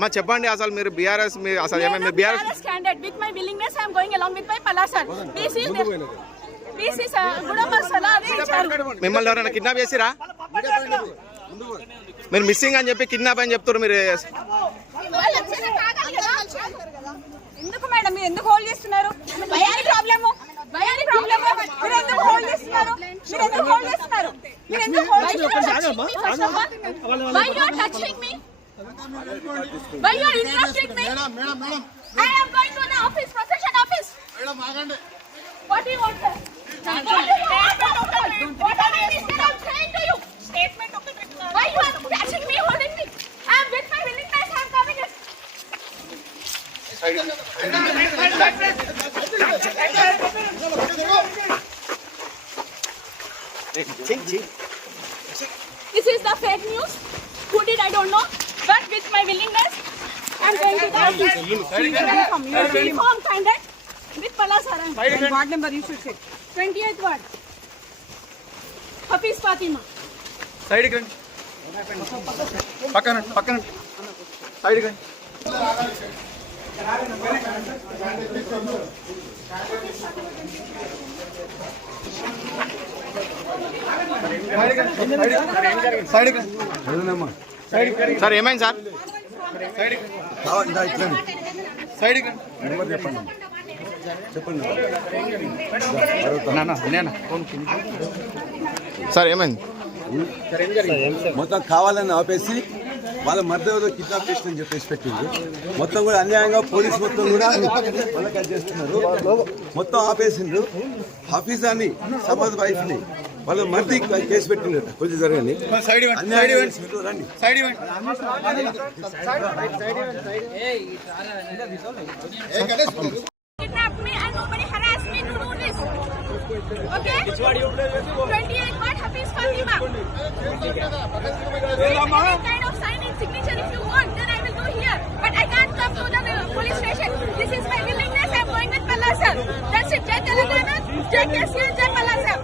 మా చెప్పండి అసలు మీరు బీఆర్ఎస్ అసలు ఏమేమి BRS candidate with my willingness I am going along with my Palasan. This is Gudamar Salari. మిమ్మల్ని ఎవరైనా కిడ్నాప్ చేసిరా? మీరు మిస్సింగ్ అని చెప్పి కిడ్నాప్ అని చెప్తారు మీరు. ఎందుకు మేడం మీరు ఎందుకు హోల్డ్ చేస్తున్నారు? భయానికి ప్రాబ్లము భయానికి ప్రాబ్లము మీరు ఎందుకు హోల్డ్ చేస్తున్నారు? మీరు ఎందుకు హోల్డ్ చేస్తున్నారు? మీరు ఎందుకు హోల్డ్ చేస్తున్నారు? Why you are touching me? Why you are interrupting me? Madam. I am going to the office, procession office. Madam, agande. What do you want, sir? What do you want? What are you saying to you? Statement of the criminal. Why you are touching me, holding me? I am with my willingness. I am coming. This is the fake news. Who did I don't know. But with my willingness, I am going to the office. Uniform candidate with Palasaran. Ward number you should say. 28th ward. Hafiz Fatima. Side కండి పక్కన సైడ్ కండి సార్ ఏమైంది sir? Side చెప్పండి సార్ ఏమైంది? మొత్తం కావాలని ఆపేసి వాళ్ళ మధ్య కిడ్నాప్ చేసిందని చెప్పేసి పెట్టింది. మొత్తం కూడా అన్యాయంగా పోలీసు మొత్తం కూడా వాళ్ళకి చేస్తున్నారు. మొత్తం ఆపేసిండ్రు. హఫీజాని సమాజ్ వైఫ్ ని వాళ్ళ మధ్య కేసు పెట్టిండ్రు. కొంచెం జరగండి. Okay? 28th ward Hafiz Fatima. Any kind of sign and signature if you want, then I will go here. But I can't come to the police station. This is my willingness. I am going with Palasan. That's it. Jai Telangana, Jai KCR, Jai Palasan.